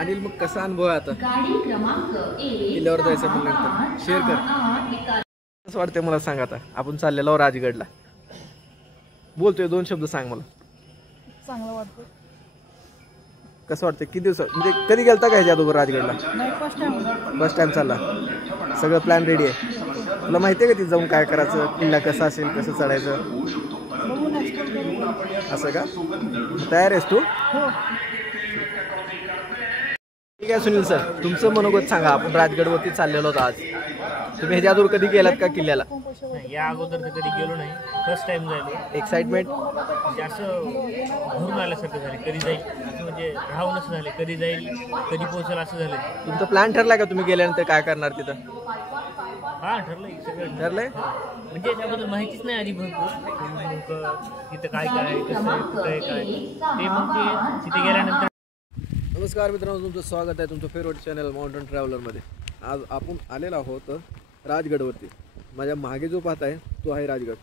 अनिल मग कसा अनुभव आहे आता किल्ल्यावर जायचं म्हणल्यानंतर शेअर कर. कसं वाटतंय मला सांग. आता आपण चाललेलो राजगडला, बोलतोय 2 शब्द सांग मला. चांगलं वाटतं. कसं वाटतंय? किती दिवस म्हणजे कधी गेलता का ह्याच्या अगोदर राजगडला? फर्स्ट टाइम चालला. सगळं प्लॅन रेडी आहे. तुला माहिती आहे का तिथे जाऊन काय करायचं, किल्ला कसा असेल, कसं चढायचं असं का? तयार आहेस तू? ठीक आहे सुनील सर, तुमचं मनोगत सांगा. आपण राजगडवरती चाललेलो होतो आज. तुम्ही ह्याच्या अगोदर कधी गेलात का किल्ल्याला? या अगोदर तर कधी गेलो नाही, फर्स्ट टाइम जायलो. एक्साइटमेंट असं घरून आल्यासारखं झालं. कधी जाईल असं म्हणजे राहून असं झाले, कधी जाईल कधी पोहोचेल असं झालं. तुमचा प्लॅन ठरला का तुम्ही गेल्यानंतर काय करणार तिथं? हा ठरलंय, सगळं ठरलंय. म्हणजे त्याबद्दल माहितीच नाही आधी भरपूर. तिथं काय काय कसं कुठं आहे काय ते, मग ते तिथे गेल्यानंतर. नमस्कार मित्रांनो, तुमचं स्वागत आहे तुमचं फेवरेट चॅनल माउंटन ट्रॅव्हलरमध्ये. आज आपण आलेलो आहोत राजगडवरती. माझ्या मागे जो पाहताय तो आहे राजगड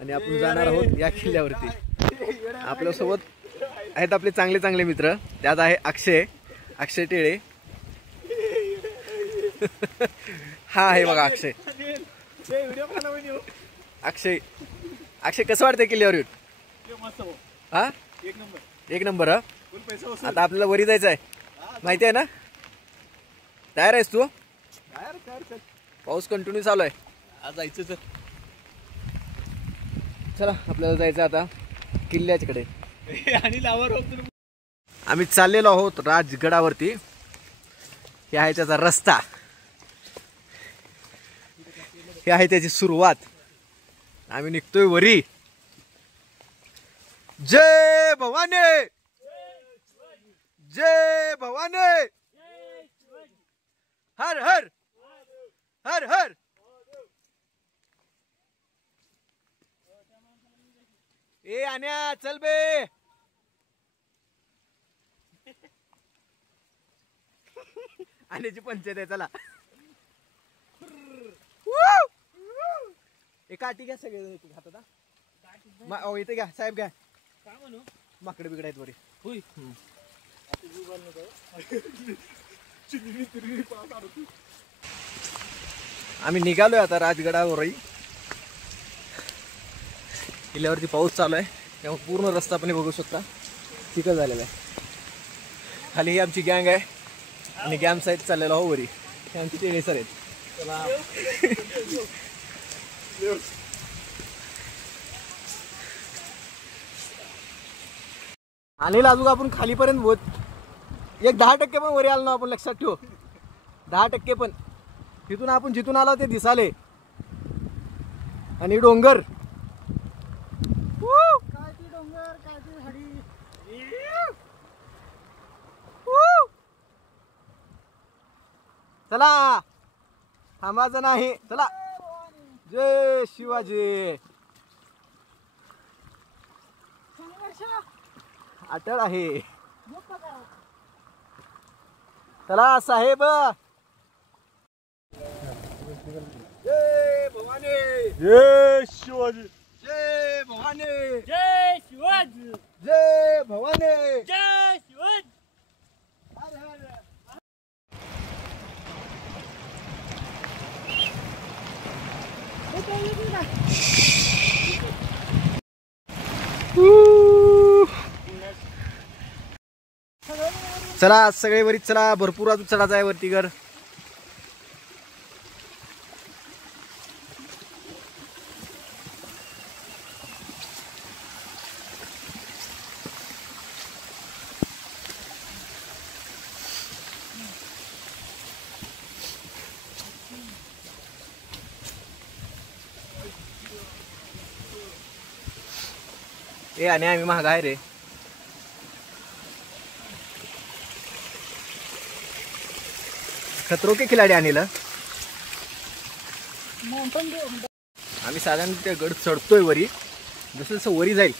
आणि आपण जाणार आहोत या किल्ल्यावरती. आपल्यासोबत आहेत आपले चांगले चांगले मित्र. त्यात आहे अक्षय टेळे. हा आहे बघा अक्षय. अक्षय कसं वाटतंय किल्ल्यावर येऊन? हा एक नंबर. हा आता आपल्याला वरी जायचं आहे, माहिती आहे ना? तयार आहेस तू? पाऊस कंटिन्यू चालू आहे. आज जायचं. चला आपल्याला जायचं आता किल्ल्याकडे. आम्ही चाललेलो आहोत राजगडावरती. हे आहे त्याचा रस्ता, हे आहे त्याची सुरुवात. आम्ही निघतोय वरी. जय भवानी, जय भवानी, हर हर हर हर. ए आन्या चल बे. आण्याची पंचायत आहे. चला ए काठी घ्या सगळे हातात. इथे घ्या साहेब, घ्या. माकडे बिकडे आहेत वरी. आम्ही निघालोय आता राजगडावरही. किल्ल्यावरती पाऊस चालू आहे त्यामुळे पूर्ण रस्ता पण बघू शकता चिखल झालेला आहे. खाली ही आमची गँग आहे आणि गँग साईड चाललेला हो वरी. हे आमचे टेळे सर आहेत. अनिल अजून आपण खालीपर्यंत एक 10% पण वरी आलो ना आपण, लक्षात ठेव. 10% पण. तिथून आपण जिथून आलो ते दिसाले आणि डोंगर. चला थांबायचं नाही. चला. जय शिवाजी. अटळ आहे. चला साहेब. जय भवानी, जय शिवाजी, जय भवानी, जय शिवाजी, जय भवानी, जय शिवाजी. चला सगळे वरी चला. भरपूर अजून चढायचं आहे वरती घर. ए आणि आम्ही महाग आहे रे. खतरो के खिलाडी आणलं. आम्ही साधारण ते गड चढतोय वरी. जसं जसं वरी जाईल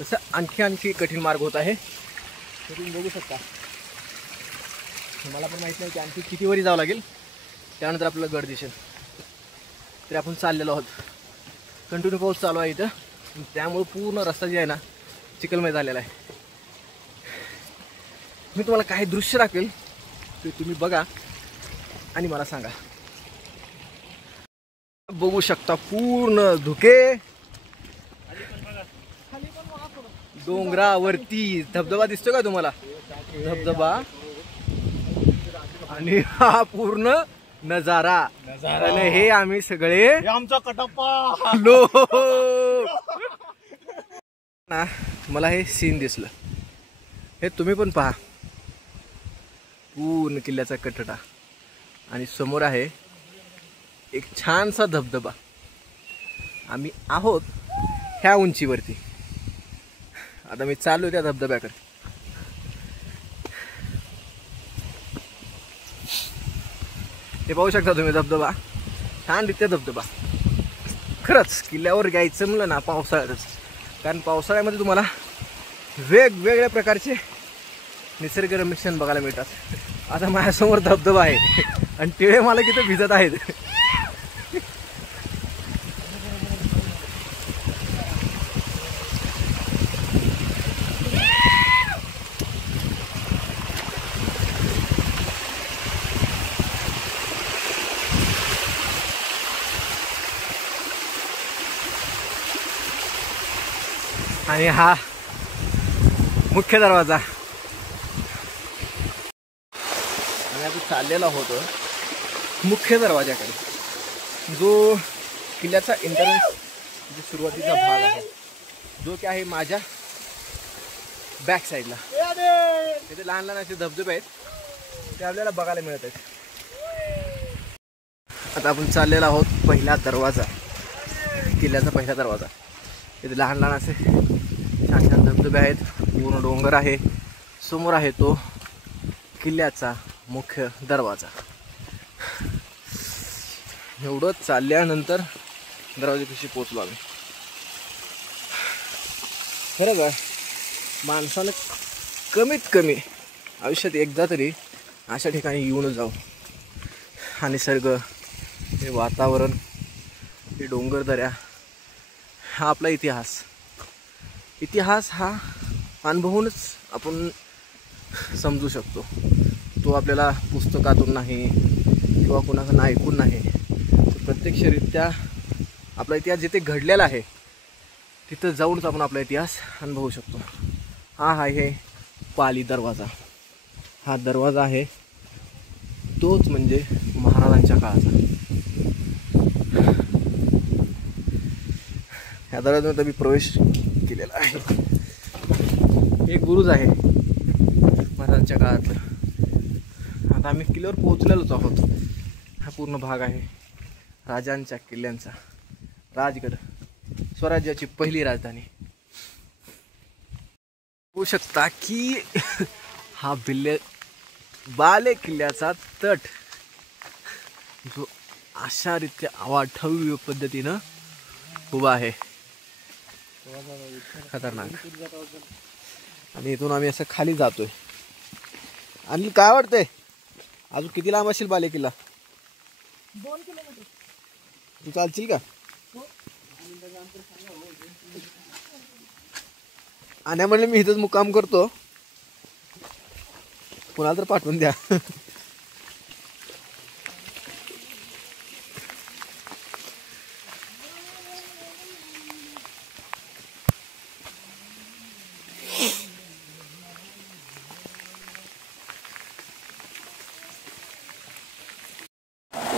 तसं आणखी कठीण मार्ग होत आहे. तुम्ही बघू शकता. मला पण माहित नाही की आणखी किती वरी जावं लागेल, त्यानंतर आपल्याला गड दिसेल. तरी आपण चाललेलो आहोत. कंटिन्यू पाऊस चालू आहे इथं, त्यामुळे पूर्ण रस्ता जे आहे ना चिखलमय झालेला आहे. मी तुम्हाला काही दृश्य दाखवेल ते तुम्ही बघा आणि मला सांगा. बघू शकता पूर्ण धुके डोंगरावरती. धबधबा दिसतोय का तुम्हाला? धबधबा आणि हा पूर्ण नजारा. आणि हे आम्ही सगळे आमचा कटप्पा लो ना. मला हे सीन दिसलं. हे तुम्ही पण पहा. पूर्ण किल्ल्याचा कठडा आणि समोर आहे एक छानसा धबधबा. आम्ही आहोत ह्या उंचीवरती. आता मी चाललोय त्या धबधब्याकडे. हे पाहू शकता तुम्ही धबधबा. छान रित्या धबधबा. खरंच किल्ल्यावर घ्यायचं म्हणलं ना पावसाळ्यातच. कारण पावसाळ्यामध्ये तुम्हाला वेगवेगळ्या प्रकारचे निसर्गरम्य क्षण बघायला मिळतात. आता माझ्यासमोर धबधबा आहे आणि टिळे मला किती भिजत आहेत. आणि हा मुख्य दरवाजा. आणि आपण चाललेला होतो मुख्य दरवाजाकडे, जो किल्ल्याचा एंट्रन्स जो सुरुवातीचा भाग आहे, जो की आहे माझ्या बॅक साईडला. तिथे लहान लहान असे धबधबे आहेत, ते आपल्याला बघायला मिळत आहेत. आता आपण चाललेला आहोत पहिला दरवाजा, किल्ल्याचा पहिला दरवाजा. तिथे लहान लहान असे छान छान धबधबे आहेत, पूर्ण डोंगर आहे. समोर आहे तो किल्ल्याचा मुख्य दरवाजा. एवढं चालल्यानंतर दरवाजापाशी पोचलो आम्ही. खरं का माणसाला कमीत कमी आयुष्यात एकदा तरी अशा ठिकाणी येऊन जाऊ. हा निसर्ग, हे वातावरण, हे डोंगरदऱ्या, हा आपला इतिहास. इतिहास हा अनुभवूनच आपण समजू शकतो. तो आपल्याला पुस्तकातून नाही किंवा कोणाकडून ऐकून नाही, प्रत्यक्षरित्या आपला इतिहास जिथे घडलेला आहे तिथं जाऊनच आपण आपला इतिहास अनुभवू शकतो. हा आहे पाली दरवाजा. हा दरवाजा आहे तोच म्हणजे महाराजांच्या काळाचा. ह्या दरवाजामध्ये मी प्रवेश केलेला आहे. एक बुरुज आहे महाराजांच्या काळातलं. आता आम्ही किल्ल्यावर पोहोचलेलोच आहोत. हा पूर्ण भाग आहे राजांच्या किल्ल्यांचा. राजगड, स्वराज्याची पहिली राजधानी. होऊ शकता की हा बाले किल्ल्याचा तट, जो अशा रीत्या अवाढव्य पद्धतीनं उभा आहे. खतरनाक. आणि इथून आम्ही असं खाली जातोय. आणि काय वाटतंय अजून किती लांब असेल बाले किल्ला? 2 किलोमीटर. तू चालशील का? आणि म्हणले मी इथंच मुक्काम करतो, कुणाला तर पाठवून द्या.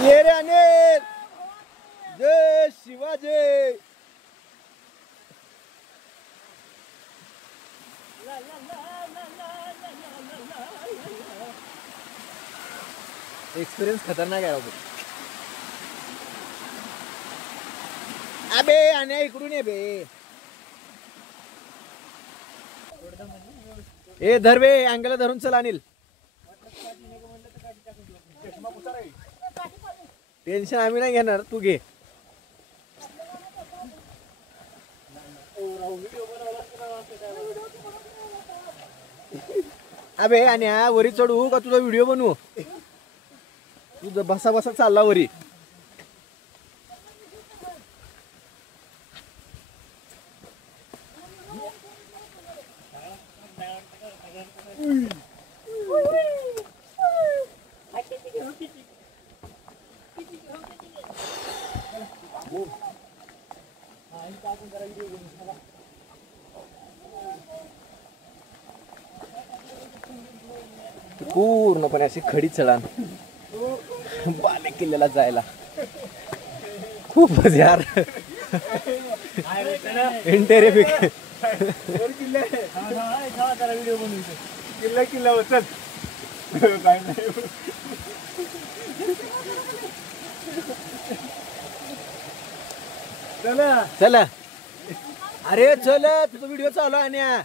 ये रे अनिल, जय शिवाजी. एक्सपिरियन्स खतरनाक आहे. अबे आणि इकडून ये बे. ए धर बे, अँगल धरून चल अनिल. टेन्शन आम्ही नाही घेणार, तू घे. अबे आणि वरी चढू का तुझा व्हिडिओ बनवू? तुझा बसा बसा चालला वरी. पूर्णपणे अशी खडी चढाण बाले किल्ल्याला जायला खूपच यार इंटेरिफिक किल्ला किल्ला होत काय नाही चला चला अरे चल तुझा व्हिडिओ चालू आहे आणि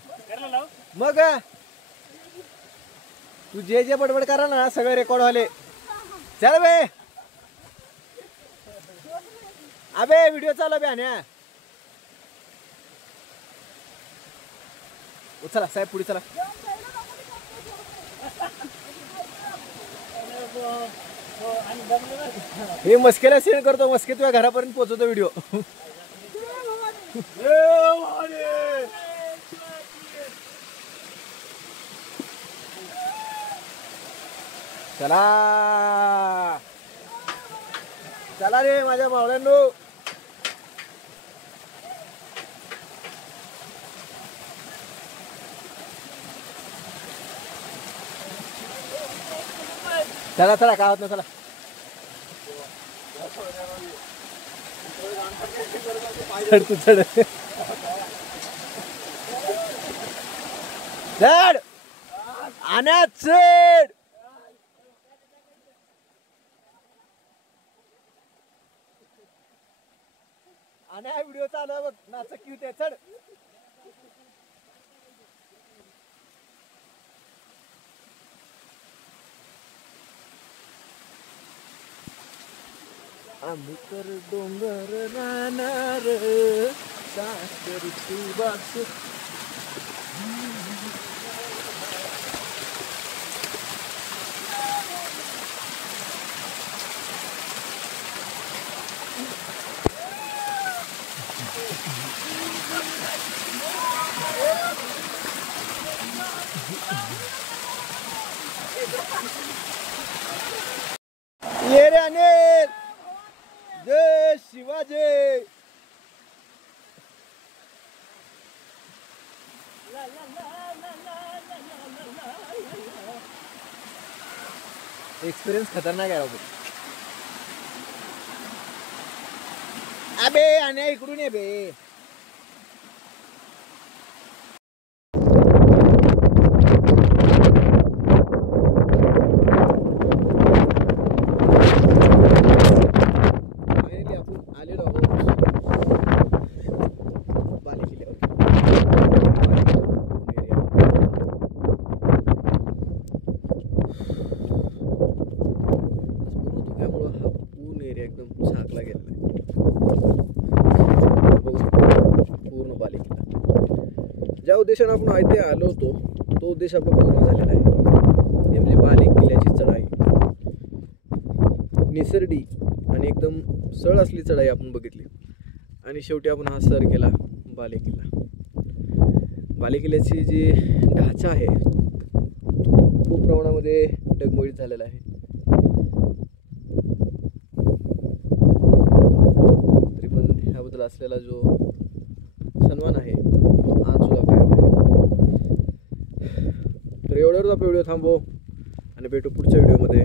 मग तू जे जे बडबड करा ना सगळे रेकॉर्ड व्हाले चल बे अबे व्हिडिओ चालू बे आणि चला साहेब पुढे चला हे मस्केला सेंड करतो मस्के तुझ्या घरापर्यंत पोहोचवतो व्हिडिओ चला चला रे माझ्या मावळ्यांनो चला चला काय होत ना चला चढ तू चढ चढ आण्या चढ आण्या व्हिडिओ चालू आहे बघ नाचक क्यूट आहे चढ आम्ही तर डोंगर राहणार सासरी तू बास ये रे अनिल जय शिवाजी एक्सपिरियंस खतरनाक आहे बाबू अबे आणि इकडून ये बे ज्या उद्देशाने आपण इथे आलो होतो तो उद्देश आपला पूर्ण झालेला आहे ते म्हणजे बाले किल्ल्याची चढाई निसर्डी आणि एकदम सळ असली चढाई आपण बघितली आणि शेवटी आपण हा सर केला बाले किल्ला बाले किल्ल्याची जी ढाचा आहे खूप प्रमाणामध्ये डगमगीत झालेला आहे तरी पण ह्याबद्दल असलेला जो सन्मान आहे आज सुद्धा कायम आहे तर एवढ्यावरच आपला व्हिडिओ थांबव आणि भेटू पुढच्या व्हिडिओमध्ये